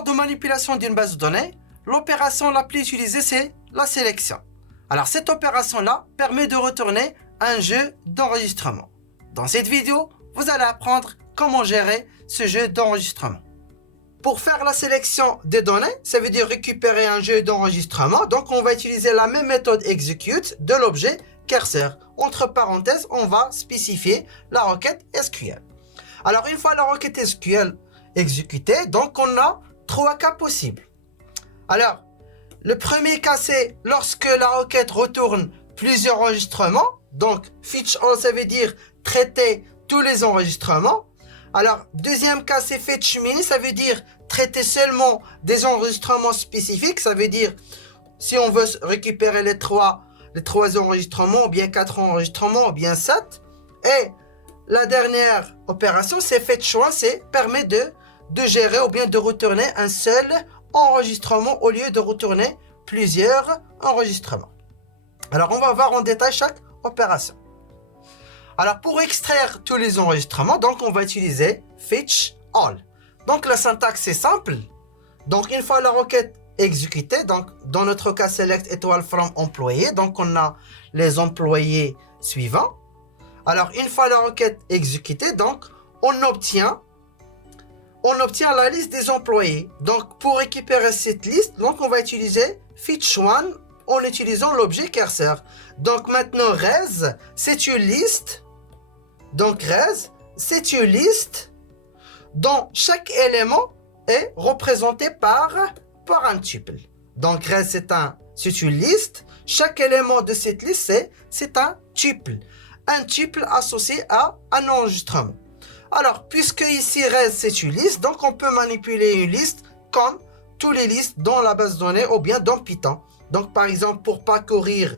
lors de manipulation d'une base de données, l'opération la plus utilisée, c'est la sélection. Alors, cette opération-là permet de retourner un jeu d'enregistrement. Dans cette vidéo, vous allez apprendre comment gérer ce jeu d'enregistrement. Pour faire la sélection des données, ça veut dire récupérer un jeu d'enregistrement. Donc, on va utiliser la même méthode execute de l'objet cursor. Entre parenthèses, on va spécifier la requête SQL. Alors, une fois la requête SQL exécutée, donc on a 3 cas possibles. Alors, le premier cas, c'est lorsque la requête retourne plusieurs enregistrements. Donc, fetch all, ça veut dire traiter tous les enregistrements. Alors, deuxième cas, c'est fetch many, ça veut dire traiter seulement des enregistrements spécifiques. Ça veut dire, si on veut récupérer les trois enregistrements, ou bien 4 enregistrements, ou bien 7. Et la dernière opération, c'est fetch one, c'est permet de gérer ou bien de retourner un seul enregistrement au lieu de retourner plusieurs enregistrements. Alors, on va voir en détail chaque opération. Alors, pour extraire tous les enregistrements, donc on va utiliser fetch all. Donc, la syntaxe est simple. Donc, une fois la requête exécutée, donc dans notre cas, select étoile from employé, donc on a les employés suivants. Alors, une fois la requête exécutée, donc on obtient la liste des employés. Donc, pour récupérer cette liste, donc on va utiliser fetch one en utilisant l'objet cursor. Donc, maintenant, res, c'est une liste. Donc, res, c'est une liste dont chaque élément est représenté par un tuple. Donc, res, c'est une liste. Chaque élément de cette liste, c'est un tuple. Un tuple associé à un enregistrement. Alors, puisque ici, res, c'est une liste, donc on peut manipuler une liste comme toutes les listes dans la base de données ou bien dans Python. Donc, par exemple, pour parcourir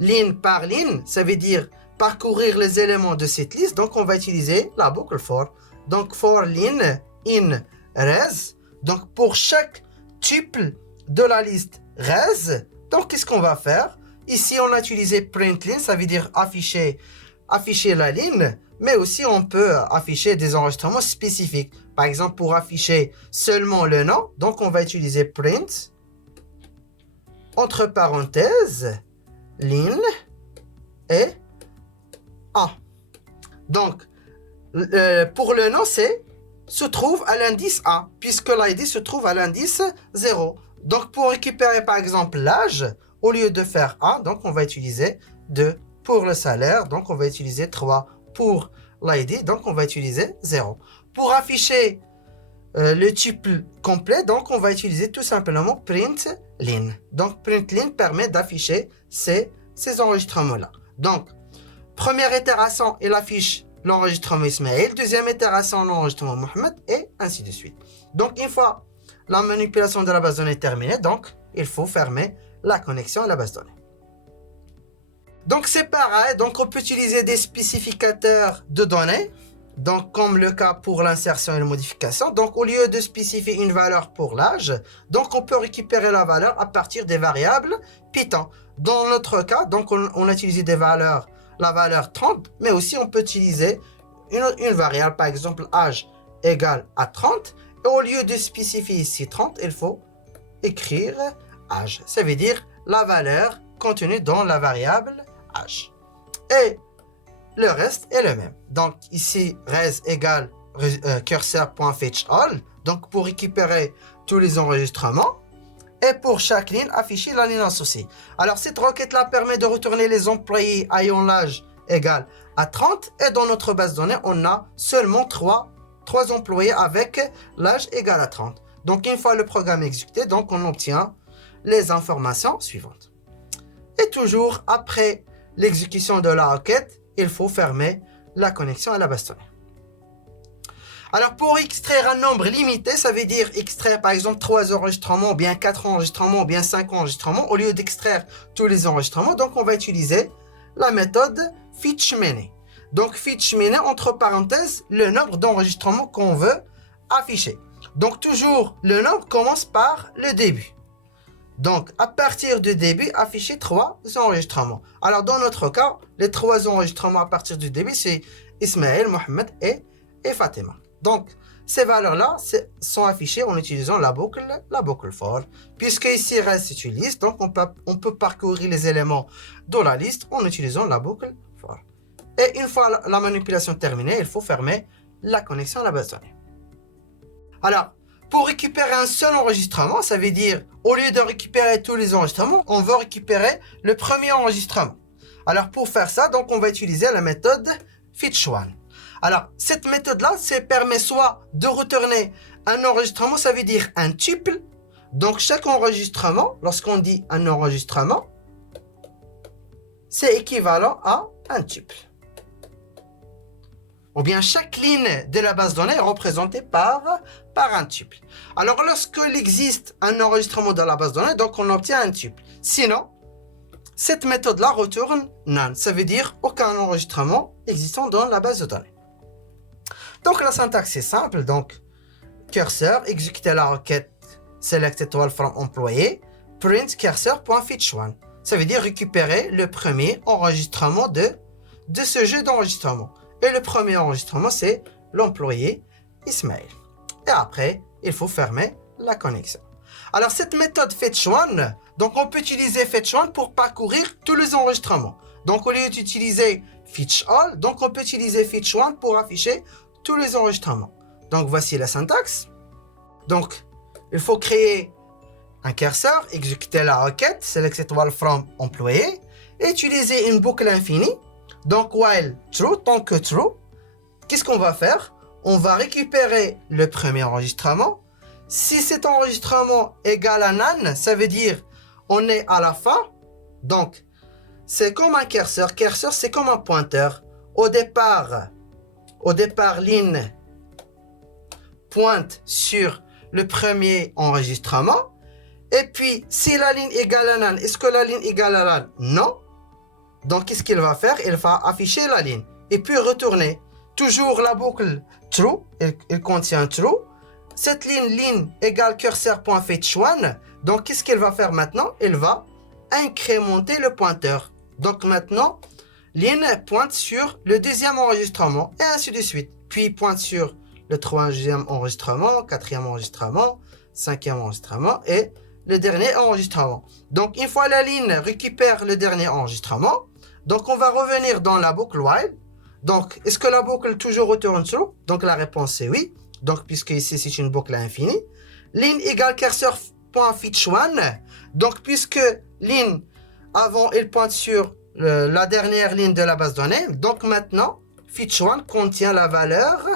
ligne par ligne, ça veut dire parcourir les éléments de cette liste. Donc, on va utiliser la boucle for. Donc, for line in res. Donc, pour chaque tuple de la liste res, donc, qu'est-ce qu'on va faire? Ici, on a utilisé println, ça veut dire afficher la ligne, mais aussi on peut afficher des enregistrements spécifiques. Par exemple, pour afficher seulement le nom, donc on va utiliser print, entre parenthèses, ligne et A. Donc, pour le nom, se trouve à l'indice A, puisque l'ID se trouve à l'indice 0. Donc, pour récupérer par exemple l'âge, au lieu de faire 1, donc on va utiliser 2. Pour le salaire, donc on va utiliser 3. Pour l'ID, donc on va utiliser 0. Pour afficher le tuple complet, donc on va utiliser tout simplement println. Donc println permet d'afficher ces enregistrements-là. Donc, première itération, il affiche l'enregistrement Ismaël. Deuxième itération, l'enregistrement Mohamed, et ainsi de suite. Donc, une fois la manipulation de la base de données terminée, donc il faut fermer la connexion à la base de données. Donc, c'est pareil. Donc, on peut utiliser des spécificateurs de données. Donc, comme le cas pour l'insertion et la modification. Donc, au lieu de spécifier une valeur pour l'âge, donc on peut récupérer la valeur à partir des variables Python. Dans notre cas, donc on a utilisé la valeur 30, mais aussi on peut utiliser une variable, par exemple, âge égale à 30. Et au lieu de spécifier ici 30, il faut écrire âge. Ça veut dire la valeur contenue dans la variable âge. Et le reste est le même. Donc ici, res égale cursor.fetchAll. Donc pour récupérer tous les enregistrements. Et pour chaque ligne, afficher la ligne associée. Alors cette requête-là permet de retourner les employés ayant l'âge égal à 30. Et dans notre base de données, on a seulement 3 employés avec l'âge égal à 30. Donc une fois le programme exécuté, donc on obtient les informations suivantes. Et toujours après l'exécution de la requête, il faut fermer la connexion à la base de données. Alors, pour extraire un nombre limité, ça veut dire extraire par exemple 3 enregistrements, ou bien 4 enregistrements, ou bien 5 enregistrements, au lieu d'extraire tous les enregistrements. Donc, on va utiliser la méthode fetch many. Donc, fetch many, entre parenthèses, le nombre d'enregistrements qu'on veut afficher. Donc, toujours, le nombre commence par le début. Donc, à partir du début, afficher 3 enregistrements. Alors, dans notre cas, les 3 enregistrements à partir du début, c'est Ismaël, Mohamed et Fatima. Donc, ces valeurs-là sont affichées en utilisant la boucle for. Puisque ici reste utilise, donc on peut parcourir les éléments de la liste en utilisant la boucle for. Et une fois la manipulation terminée, il faut fermer la connexion à la base de données. Alors, pour récupérer un seul enregistrement, ça veut dire, au lieu de récupérer tous les enregistrements, on va récupérer le premier enregistrement. Alors, pour faire ça, donc on va utiliser la méthode fetchOne. Alors, cette méthode-là, permet soit de retourner un enregistrement, ça veut dire un tuple. Donc, chaque enregistrement, lorsqu'on dit un enregistrement, c'est équivalent à un tuple. Ou bien chaque ligne de la base de données est représentée par un tuple. Alors, lorsqu'il existe un enregistrement dans la base de données, donc on obtient un tuple. Sinon, cette méthode-là retourne none. Ça veut dire aucun enregistrement existant dans la base de données. Donc, la syntaxe est simple. Donc, cursor, exécuter la requête select étoile from employé, print cursor.fetchOne. Ça veut dire récupérer le premier enregistrement de ce jeu d'enregistrement. Et le premier enregistrement, c'est l'employé Ismaël. Et après, il faut fermer la connexion. Alors, cette méthode fetchOne, donc on peut utiliser fetchOne pour parcourir tous les enregistrements. Donc, au lieu d'utiliser fetchAll, donc on peut utiliser fetchOne pour afficher tous les enregistrements. Donc, voici la syntaxe. Donc, il faut créer un curseur, exécuter la requête, select étoile from employé, et utiliser une boucle infinie. Donc, while true, tant que true, qu'est-ce qu'on va faire? On va récupérer le premier enregistrement. Si cet enregistrement égale à none, ça veut dire on est à la fin. Donc, c'est comme un curseur. Curseur, c'est comme un pointeur. Au départ, line pointe sur le premier enregistrement. Et puis, si la ligne égale à none, est-ce que la ligne égale à none? Non. Donc, qu'est-ce qu'il va faire? Il va afficher la ligne et puis retourner. Toujours la boucle true, il contient true. Cette ligne égale cursor.fetchOne. Donc, qu'est-ce qu'il va faire maintenant? Il va incrémenter le pointeur. Donc, maintenant, ligne pointe sur le deuxième enregistrement et ainsi de suite. Puis, pointe sur le troisième enregistrement, quatrième enregistrement, cinquième enregistrement et le dernier enregistrement. Donc, une fois la ligne récupère le dernier enregistrement, donc on va revenir dans la boucle while. Donc, est-ce que la boucle toujours retourne true? Donc, la réponse c'est oui. Donc, puisque ici c'est une boucle infinie. Ligne égale cursor.fetchOne. Donc, puisque ligne avant il pointe sur la dernière ligne de la base de données. Donc, maintenant, fetchOne contient la valeur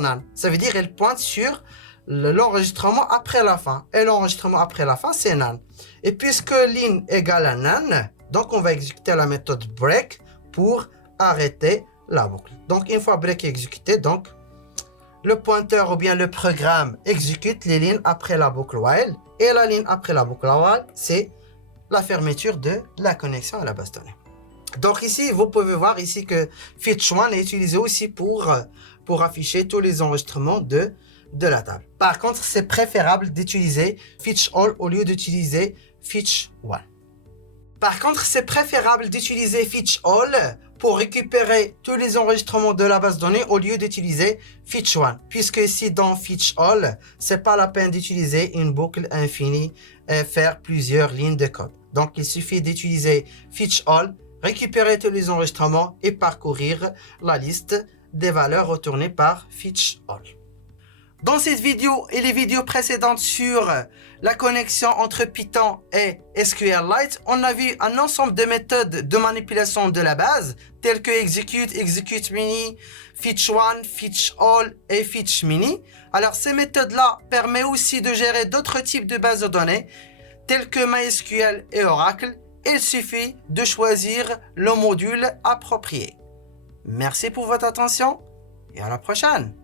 none. Ça veut dire elle pointe sur l'enregistrement après la fin. Et l'enregistrement après la fin, c'est none. Et puisque ligne égale à none, donc on va exécuter la méthode break pour arrêter la boucle. Donc, une fois break exécuté, donc, le pointeur ou bien le programme exécute les lignes après la boucle while. Et la ligne après la boucle while, c'est la fermeture de la connexion à la base de données. Donc ici, vous pouvez voir ici que fetchOne est utilisé aussi pour afficher tous les enregistrements de la table. Par contre, c'est préférable d'utiliser fetchAll au lieu d'utiliser fetchOne. Par contre, c'est préférable d'utiliser fetchAll pour récupérer tous les enregistrements de la base de données au lieu d'utiliser fetchOne. Puisque ici, dans fetchAll, c'est pas la peine d'utiliser une boucle infinie et faire plusieurs lignes de code. Donc, il suffit d'utiliser fetchAll, récupérer tous les enregistrements et parcourir la liste des valeurs retournées par fetchAll. Dans cette vidéo et les vidéos précédentes sur la connexion entre Python et SQLite, on a vu un ensemble de méthodes de manipulation de la base, telles que execute, execute mini, fetchOne, fetchAll et fetchMini. Alors ces méthodes-là permettent aussi de gérer d'autres types de bases de données, telles que MySQL et Oracle. Il suffit de choisir le module approprié. Merci pour votre attention et à la prochaine.